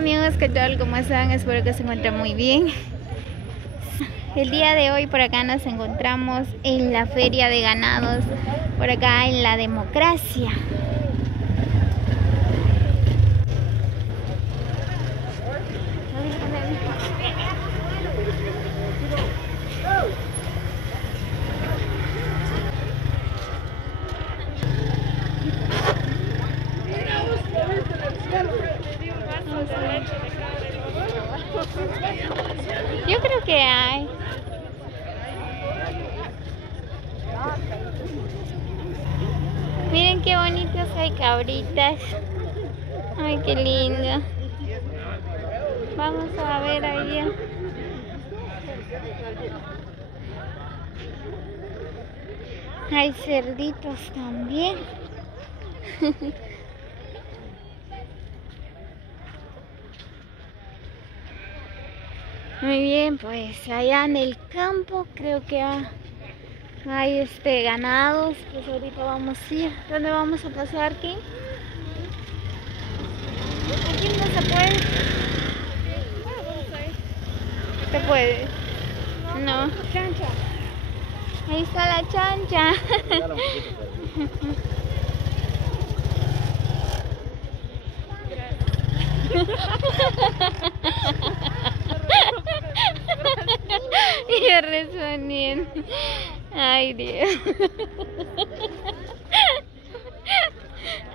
amigos, ¿qué tal? ¿Cómo están? Espero que se encuentren muy bien. El día de hoy por acá nos encontramos en la feria de ganados, por acá en la Democracia. Yo creo que hay. Miren qué bonitos hay cabritas. Ay, qué lindo. Vamos a ver ahí. Hay cerditos también. Muy bien, pues allá en el campo creo que hay ganados. Pues ahorita vamos a ir. ¿Dónde vamos a pasar aquí? Aquí no se puede. ¿Se puede? No. Chancha. Ahí está la chancha. Y yo respondiendo. Ay, Dios.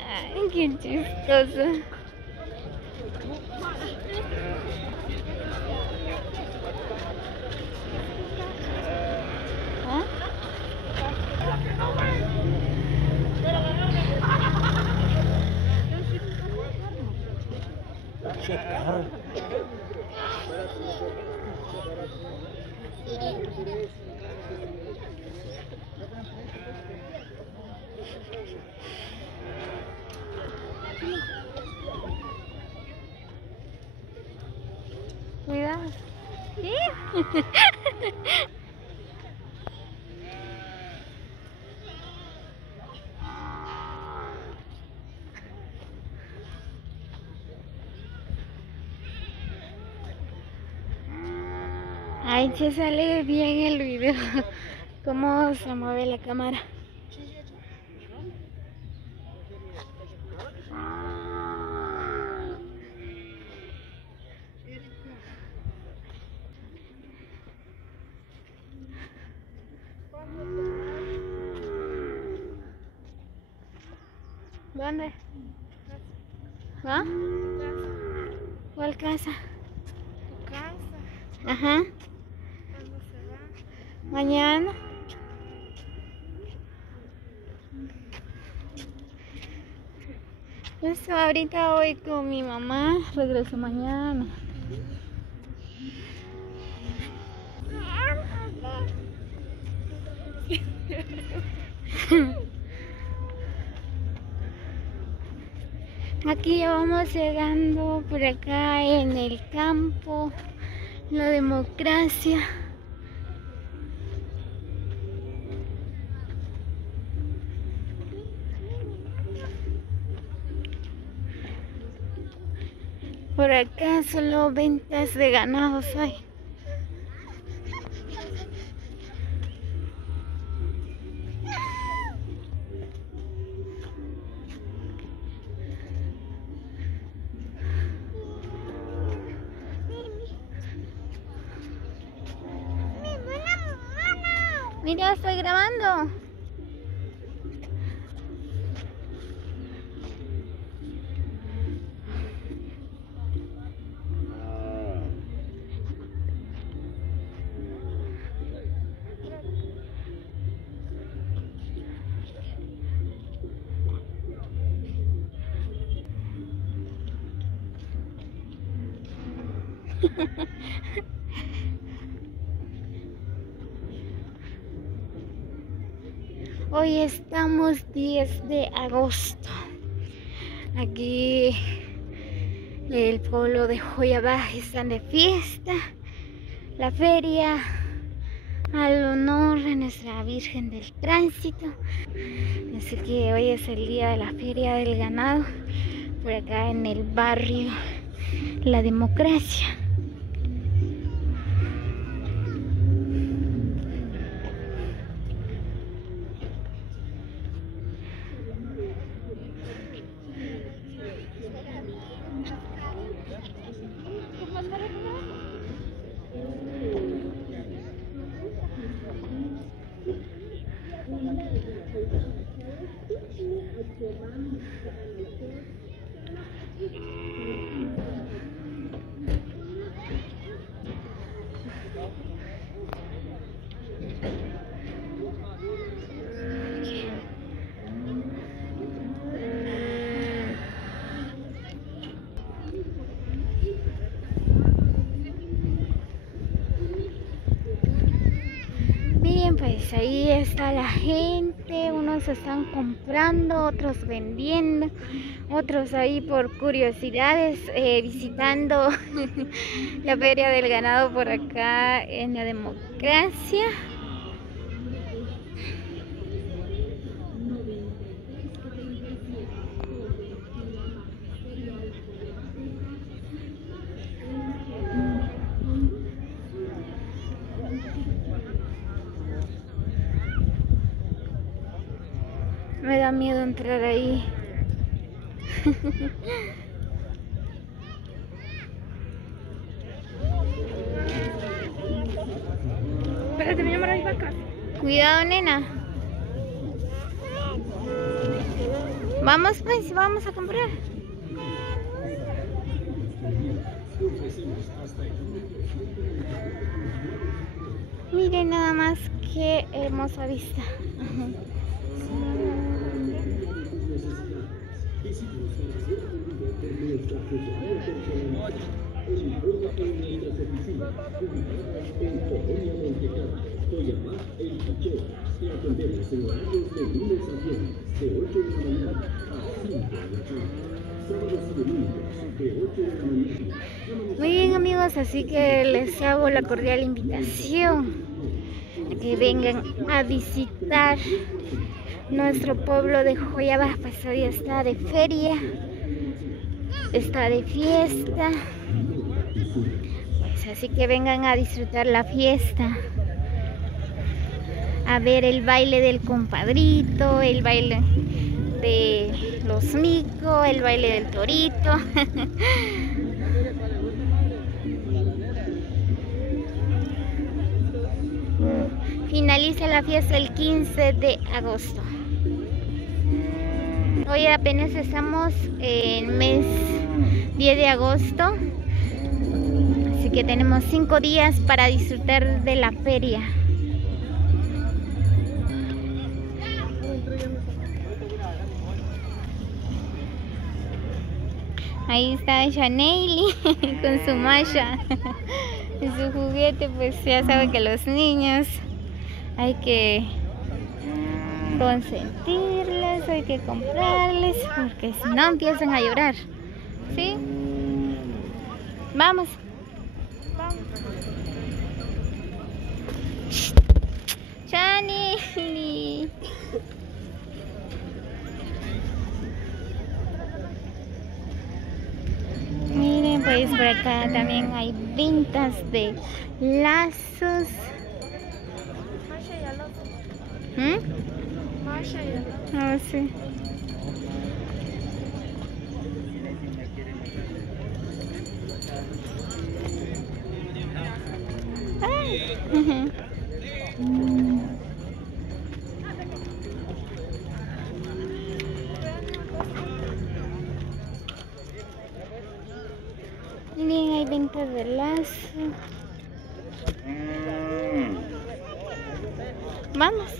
Ay, qué chistoso. Cuidado. ¿Sí? Ahí se sale bien el video. Cómo se mueve la cámara. ¿Dónde? ¿Ah? ¿Cuál casa? Tu casa. Ajá. ¿Cuándo se va? Mañana. Pues ahorita voy con mi mamá, regreso mañana. Aquí ya vamos llegando por acá en el campo, la Democracia. Por acá solo ventas de ganados hay. Mira, estoy grabando. Hoy estamos 10 de agosto. Aquí el pueblo de Joyabá están de fiesta. La feria al honor a nuestra Virgen del Tránsito. Así que hoy es el día de la feria del ganado por acá en el barrio la democracia. Miren, pues ahí está la gente, unos están comprando, otros vendiendo, otros ahí por curiosidades visitando la feria del ganado por acá en la democracia. Me da miedo entrar ahí. Espérate, me llaman las vacas. Cuidado, nena. Vamos pues, vamos a comprar. Miren nada más qué hermosa vista. Muy bien, amigos, así que les hago la cordial invitación a que vengan a visitar nuestro pueblo de Joyabas. Pues hoy está de feria, está de fiesta, pues así que vengan a disfrutar la fiesta, a ver el baile del compadrito, el baile de los micos, el baile del torito. Finaliza la fiesta el 15 de agosto. Hoy apenas estamos en mes 10 de agosto, así que tenemos 5 días para disfrutar de la feria. Ahí está Chaneli con su malla y su juguete. Pues ya saben que los niños hay que consentirles, hay que comprarles, porque si no empiezan a llorar. ¿Sí? Vamos. Chaneli. Miren, pues por acá también hay ventas de lazos. Ah, sí. Miren, hay ventas de lazo. Vamos.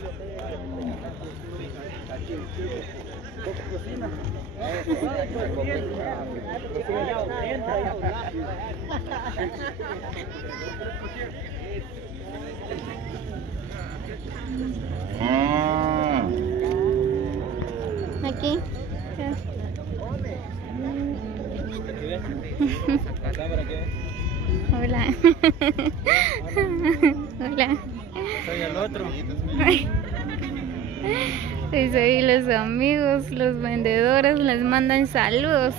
Aquí. Hola. Hola. Soy el otro. Sí, soy los amigos, los vendedores les mandan saludos.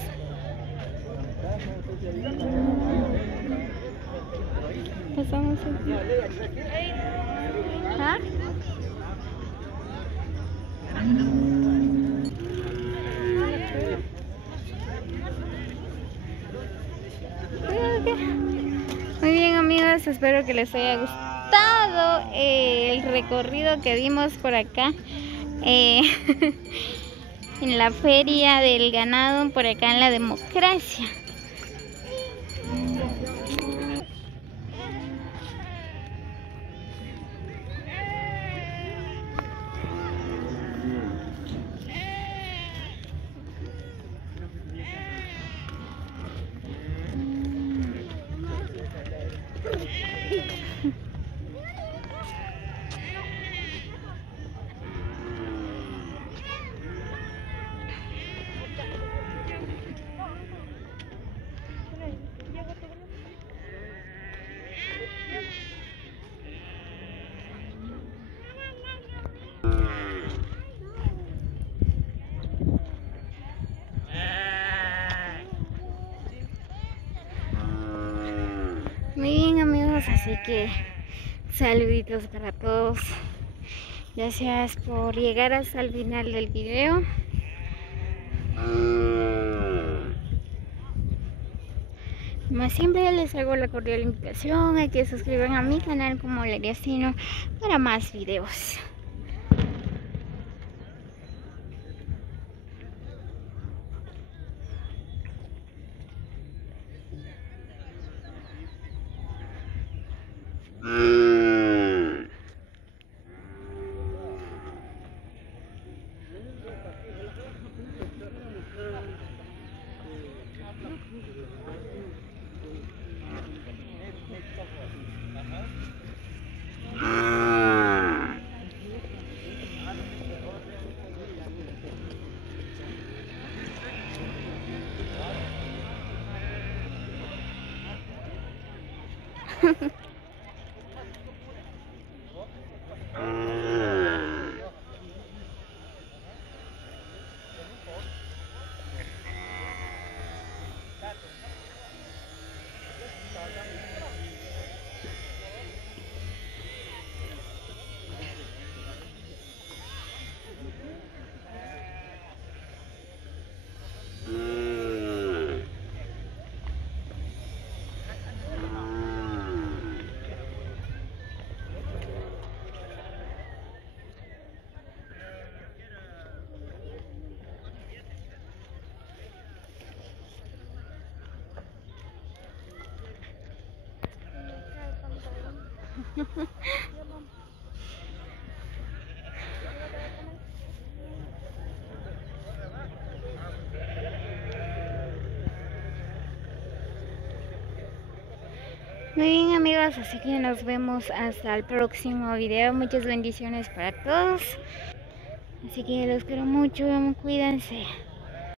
estamos aquí. ¿Ah? Muy bien, amigos, espero que les haya gustado el recorrido que dimos por acá en la feria del ganado, por acá en la Democracia. Muy bien, amigos, así que saluditos para todos. Gracias por llegar hasta el final del video. Como siempre, les hago la cordial invitación a que se suscriban a mi canal como Valeria Sino para más videos. Muy bien, amigos, así que nos vemos hasta el próximo video. Muchas bendiciones para todos. Así que los quiero mucho, cuídense.